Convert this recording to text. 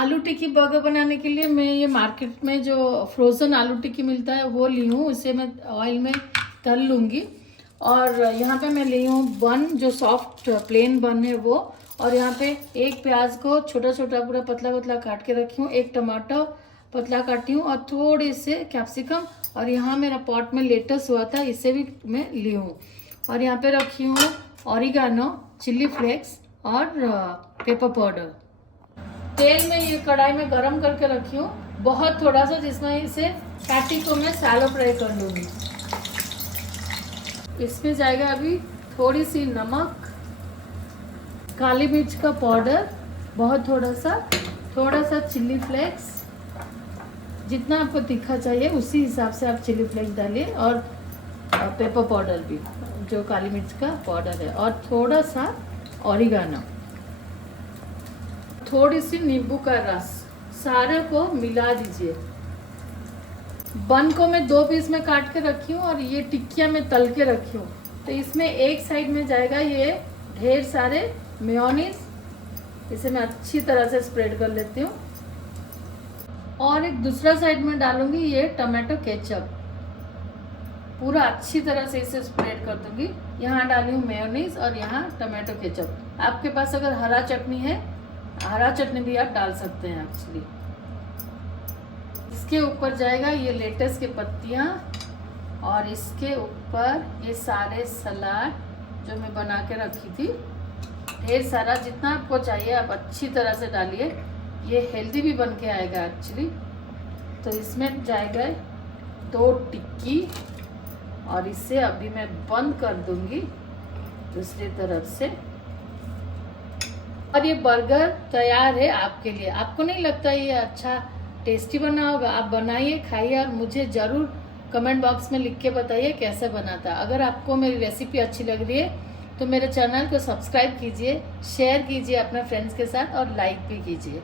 आलू टिक्की बर्गर बनाने के लिए मैं ये मार्केट में जो फ्रोज़न आलू टिक्की मिलता है वो ली हूँ। इसे मैं ऑयल में तल लूँगी। और यहाँ पे मैं ली हूँ बन, जो सॉफ्ट प्लेन बन है वो। और यहाँ पे एक प्याज को छोटा छोटा पूरा पतला पतला काट के रखी हूँ, एक टमाटर पतला काटी हूँ और थोड़े से कैप्सिकम। और यहाँ मेरा पॉट में लेटस हुआ था, इसे भी मैं ली हूँ। और यहाँ पे रखी हूँ ऑरिगानो, चिल्ली फ्लेक्स और पेपर पाउडर। तेल में ये कढ़ाई में गरम करके रखी हूँ, बहुत थोड़ा सा, जिसमें इसे पैटी को मैं सैलो फ्राई कर लूँगी। इसमें जाएगा अभी थोड़ी सी नमक, काली मिर्च का पाउडर बहुत थोड़ा सा चिल्ली फ्लेक्स, जितना आपको तीखा चाहिए उसी हिसाब से आप चिल्ली फ्लेक्स डालिए। और पेपर पाउडर भी, जो काली मिर्च का पाउडर है, और थोड़ा सा ऑरिगानो, थोड़ी सी नींबू का रस, सारे को मिला दीजिए। बन को मैं 2 पीस में काट के रखी हूँ और ये टिक्कियाँ मैं तल के रखी हूँ। तो इसमें एक साइड में जाएगा ये ढेर सारे मेयोनीज, इसे मैं अच्छी तरह से स्प्रेड कर लेती हूँ। और एक दूसरा साइड में डालूंगी ये टमाटो केचप, पूरा अच्छी तरह से इसे स्प्रेड कर दूंगी। यहाँ डाली हूँ मेयोनीज और यहाँ टमाटो केचप। आपके पास अगर हरा चटनी है, हरा चटनी भी आप डाल सकते हैं एक्चुअली। इसके ऊपर जाएगा ये लेटस के पत्तियाँ, और इसके ऊपर ये सारे सलाद जो मैं बना के रखी थी, ढेर सारा, जितना आपको चाहिए आप अच्छी तरह से डालिए। ये हेल्दी भी बन के आएगा एक्चुअली। तो इसमें जाएगा 2 टिक्की, और इसे अभी मैं बंद कर दूंगी दूसरी तरफ से। और ये बर्गर तैयार है आपके लिए। आपको नहीं लगता ये अच्छा टेस्टी बना होगा? आप बनाइए, खाइए और मुझे ज़रूर कमेंट बॉक्स में लिख के बताइए कैसे बना था। अगर आपको मेरी रेसिपी अच्छी लग रही है तो मेरे चैनल को सब्सक्राइब कीजिए, शेयर कीजिए अपने फ्रेंड्स के साथ और लाइक भी कीजिए।